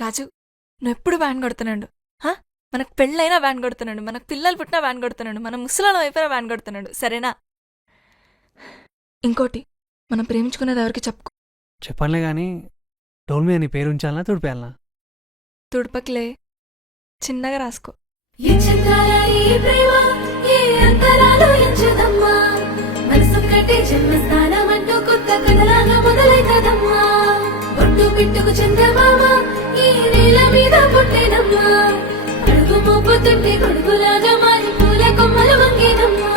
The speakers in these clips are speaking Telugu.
రాజు, నువ్వెప్పుడు వ్యాన్ కొడుతున్నాడు. మనకు పెళ్ళైనా వ్యాన్ కొడుతున్నాడు, మనకు పిల్లలు పుట్టినా వ్యాన్ కొడుతున్నాడు, మన ముసలాలం అయిపోయినా వ్యాన్ కొడుతున్నాడు. సరేనా? ఇంకోటి, మనం ప్రేమించుకునేది ఎవరికి చెప్పుకో. చెప్పనులే గాని డోల్మీ అని పేరు ఉంచాలనా తుడిపేయాలనా? తుడపకిలే, చిన్నగా రాసుకో. పిట్టుకు చంద్రమామ ఈ నేల మీద పుట్టేనమ్మా, అడుగు మోపుతుంటే కొడుకులాగా మారి పూల కొమ్మలు వంగేనమ్మా.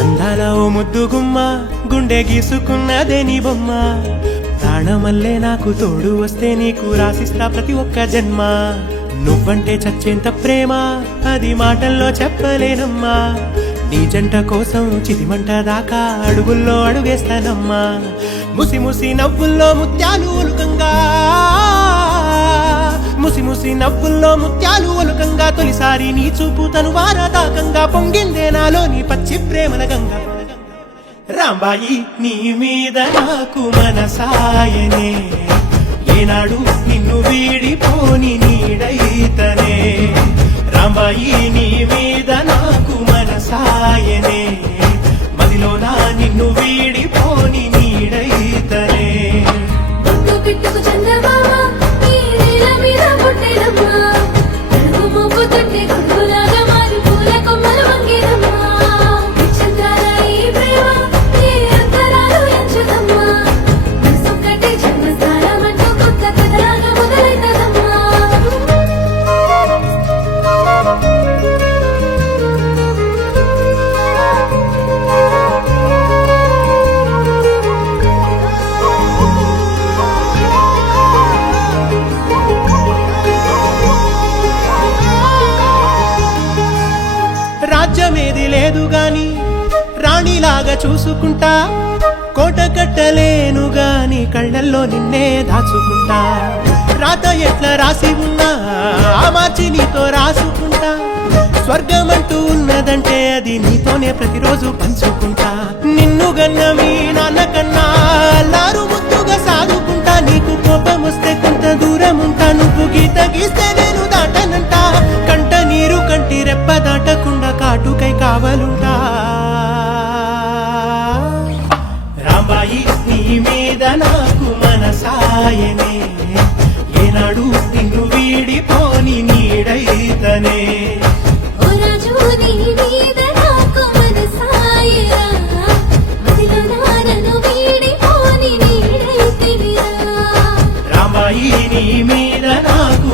అందాల ఓ ముద్దు గుమ్మ, గుండె గీసుకున్నదే నీ బొమ్మ. ప్రాణమల్లే నాకు తోడు వస్తే నీకు రాసిస్తా ప్రతి ఒక్క జన్మ. నువ్వంటే చచ్చేంత ప్రేమ అది మాటల్లో చెప్పలేనమ్మా. నీ జంట కోసం చితిమంట దాకా అడుగుల్లో అడుగేస్తానమ్మా. ముసి ముసి నవ్వుల్లో ముత్యాలు ఒలుకంగా, ముసి ముసి నవ్వుల్లో ముత్యాలు ఒలుకంగా, తొలిసారి నీ చూపు తను వారదాకంగా పొంగిందే నాలో నీ పచ్చి ప్రేమల గంగా. రాంబాయి నీ మీద నాకు మనసాయనే, ఏనాడు నిన్ను వీడిపోని నీడైతనే. రాంబాయి నీ మీద నాకు మనసాయనే, మదిలోన నిన్ను వీడిపోని నీడైతనే. పిట్టుకు చంద్రమామ ఈ నేల మీద పుట్టేనమ్మా, అడుగు మోపుతుంటే కొడుకులాగా మారి పూల కొమ్మలు వంగేనమ్మా. చంద్రాల ఈ ప్రేమ ఏ అంతరాలు ఎంచుదమ్మా, మనసొక్కటే జన్మస్థానం అంటూ కొత్త కథలాగా మొదలైతదమ్మా. రాజ్యమేది లేదు గాని రాణిలాగా చూసుకుంటా, కోట కట్టలేను గాని కళ్ళల్లో నిన్నే దాచుకుంటా. రాత ఎట్లా రాసి ఉన్నా ఆ మార్చి నీతో రాసుకుంటా. స్వర్గమంటూ ఉన్నదంటే అది నీతోనే ప్రతిరోజు పంచుకుంటా. నిన్ను గన్న మీ నాన్న కన్నా అల్లారు ముద్దుగా సాదుకుంటా. నీకు కోపం వస్తే కొంత దూరం ఉంటా, నువ్వు గీత గీస్తే నేను దాటనంట. కంట నీరు కంటి రెప్ప దాటకుండా కాటుకై కావలుంటా. రాంబాయి నీ మీద నాకు మనసాయనే, ఏనాడు నిన్ను వీడిపోని నీడైతనే. ఓ రాజు నీ మీద నాకు మనసాయరా, మదిలో నన్ను వీడిపోని నీడైతివిరా. రాంబాయి నీ మీద నాకు